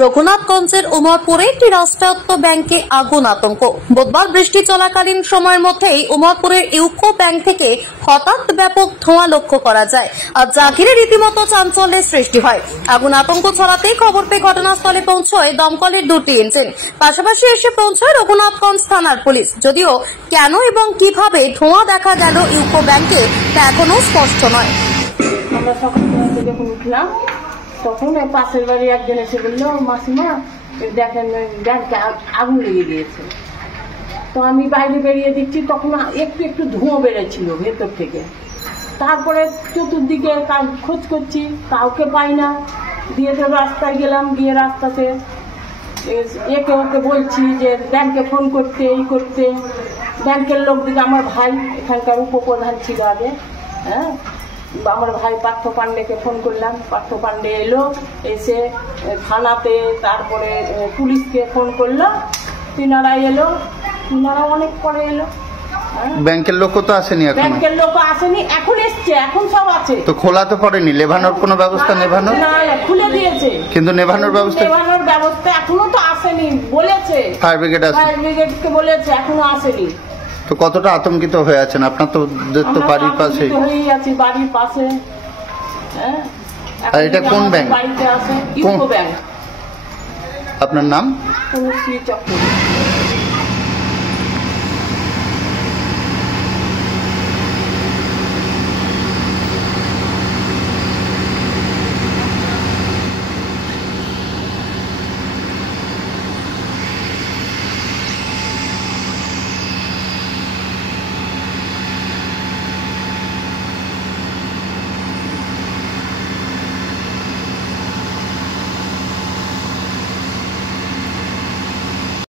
রঘুনাথগঞ্জের উমরপুরে একটি রাষ্ট্রায়ত্ত ব্যাংকে আগুন আতঙ্ক। বুধবার বৃষ্টি চলাকালীন সময়ের মধ্যেই উমরপুরের ইউকো ব্যাংক থেকে হঠাৎ ব্যাপক ধোঁয়া লক্ষ্য করা যায়, আর যা ঘিরে রীতিমতো চাঞ্চল্যের সৃষ্টি হয়। আগুন আতঙ্ক ছড়াতেই খবর পেয়ে ঘটনাস্থলে পৌঁছয় দমকলের 2টি ইঞ্জিন, পাশাপাশি এসে পৌঁছয় রঘুনাথগঞ্জ থানার পুলিশ। যদিও কেন এবং কিভাবে ধোঁয়া দেখা গেল ইউকো ব্যাংকে তা এখনো স্পষ্ট নয়। আমরা সকাল থেকে যখন উঠলাম তখন পাশের বাড়ি একজন এসে বললো, মাসিমা দেখেন ব্যাংকে আগুন লেগে গিয়েছে। তো আমি বাইরে বেরিয়ে দেখছি তখন একটু একটু ধোঁয়া বেড়েছিল ভেতর থেকে। তারপরে চতুর্দিকে খোঁজ করছি, কাউকে পাই না। দিয়ে তো রাস্তায় গেলাম, গিয়ে রাস্তাতে একে ওকে বলছি যে ব্যাংকে ফোন করতে, এই করতে। ব্যাংকের লোক দিকে আমার ভাই এখানকার উপপ্রধান ছিল আগে, হ্যাঁ, আমার ভাই পার্থ পান্ডেকে ফোন করলাম। পার্থ পান্ডে এলো, এসে থানাতে, তারপরে পুলিশকে ফোন করলো। তিনারা এলো, তিনারা অনেক পরে এলো। ব্যাংকের লোক তো আসেনি এখন? ব্যাংকের লোক আসেনি, এখন এসছে, এখন সব আছে। তো খোলা তো পড়েনি, নেভানোর কোনো ব্যবস্থা? নেভানোর না, খুলে দিয়েছে, কিন্তু নেভানোর ব্যবস্থা এখনো তো আসেনি। বলেছে ফায়ার ব্রিগেড আসে, ফায়ার ব্রিগেডকে বলেছে, এখনো আসেনি। তো কতটা আতঙ্কিত হয়ে আছেন? আপনার তো বাড়ির পাশে। হয়েই আছি, বাড়ির পাশে। হ্যাঁ, আর এটা কোন ব্যাংক? বাড়িতে আছে ইউকো ব্যাংক। আপনার নাম? তনুশ্রী চক্রবর্তী।